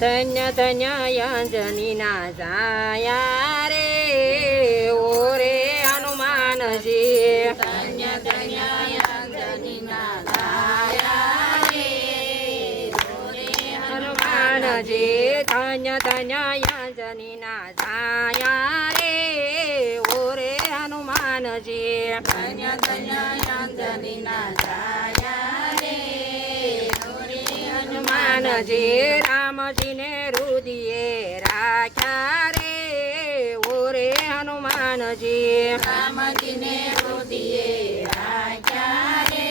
ધન્ય ધન્ય અંજનીના જાયા રે ઓરે હનુમાનજી ધન્ય ધન્ય અંજનીના જાયા રે ઓરે હનુમાનજી ધન્ય ધન્ય અંજનીના જાયા રે ઓરે હનુમાનજી ધન્ય ધન્ય અંજનીના જાયા રે ઓરે હનુમાનજી રામજીને રુદિયે રાખ્યા રે ઓરે હનુમાનજી રામજીને હૃદયે રાખ્યા રે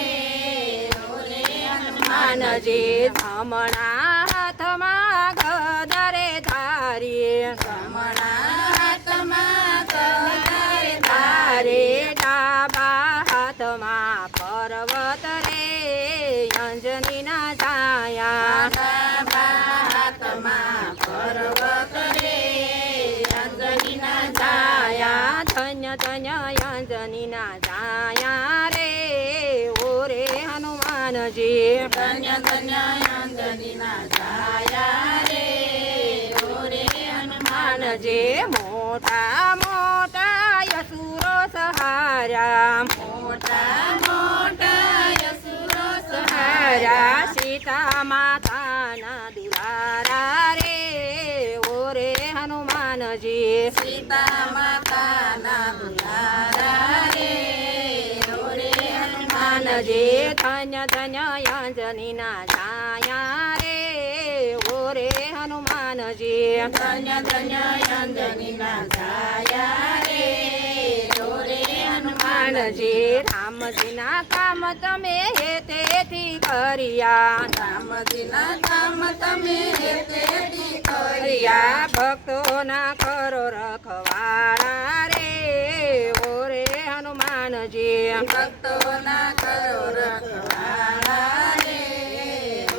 ઓરે હનુમાનજી ધમણા હાથમાં ગદરે ધારી રમણા હાથમાં કવરે ધારે ડાબા હાથમાં પર્વત રે અંજનીના છાયા ડાબા હાથમાં પર્વત રે અંજનીના છાયા ધન્ય ધન્ય અંજનીના છાયા રે ઓરે હનુમાનજી ધન્ય ધન્ય અંજનીના છાયા રે ઓરે હનુમાનજી મોટા મોટા યસુરો સહાર્યા મોટા મોટા યસુરો સહાર્યા સીતા માતાના દુલારા રે ઓરે હનુમાનજી સીતા માતાના દુલારા રે ઓરે હનુમાનજી ધન્ય ધન્ય અંજનીના છાયા રે ઓરે હનુમાનજી ધન્ય ધન્ય અંજનીના છાયા રે ઓરે હનુમાનજી રામજીના કામ તમે હેતેથી કર્યા રામજીના કામ તમે હેતેથી કર્યા કર્યા ભક્તોના કરો રખવાળા રે ઓરે હનુમાનજી ભક્તોના કરો રખવાળા રે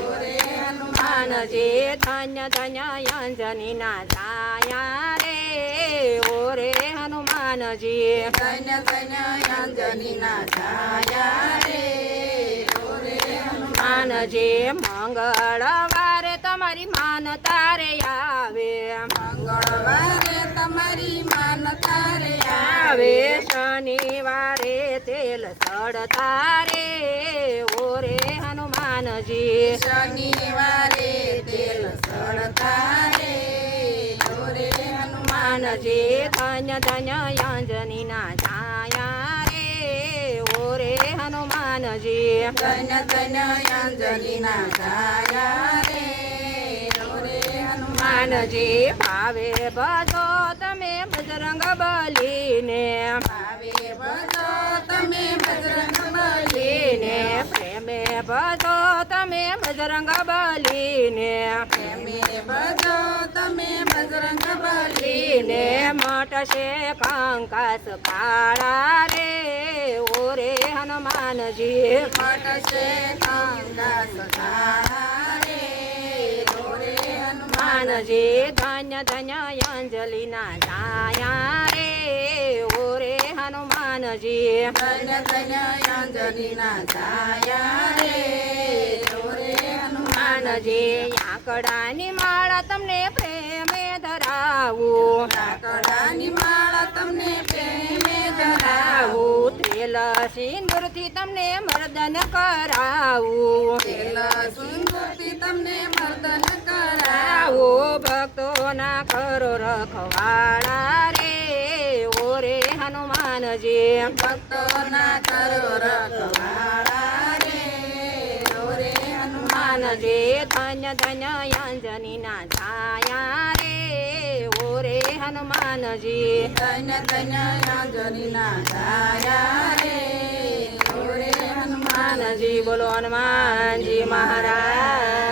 ઓરે હનુમાનજી ધન્ય ધન્ય અંજનીના છાયા રે ઓરે હનુમાનજી ધન્ય ધન્ય અંજનીના છાયા રે ઓરે હનુમાનજી મંગળવારે તમારી માનતા રે આવે મંગળવારે તમારી માનતા રે આવે શનિવારે તેલ સડતા રે ઓરે હનુમાનજી શનિવારે તેલ સળતા રે ઓરે હનુમાનજી ધન્ય ધન્ય અંજનીના છાયા રે ઓરે હનુમાનજી ધન્ય ધન્ય અંજનીના છાયા રે ઓરે હનુમાનજી ભાવે બધો તમે બજરંગ બલીને ભાવે બધો તમે બજરંગ બલી બલીને પ્રેમે બધો તમે બજરંગ બલીને પ્રેમે બધો તમે બજરંગ બલી બલીને મટશે કંકાસ કાળા રે ઓરે હનુમાનજી મટશે કંગાસ કાળા રે ઓરે હનુમાનજી ધન્ય ધન્ય અંજલિના છાયા રે ઓરે હનુમાનજી ધન્ય ધન્ય અંજનીના છાયા રે ઓરે હનુમાનજી આંકડાની માળા તમને પ્રેમે ધરાવું લાકડાની માળા તમને પ્રેમે ધરાવું ધરાવું તેલ સિંદૂરથી તમને મર્દન કરાવું તેલ સુંદરથી તમને મર્દન કરાવું આવો ભક્તોના કરો રખવાળા રે ઓરે હનુમાનજી ભક્તોના કરો રખવાળા રે ઓરે હનુમાનજી ધન્ય ધન્ય અંજનીના છાયા રે ઓરે હનુમાનજી ધન્ય ધન્ય અંજનીના છાયા રે ઓરે હનુમાનજી બોલો હનુમાનજી મહારાજ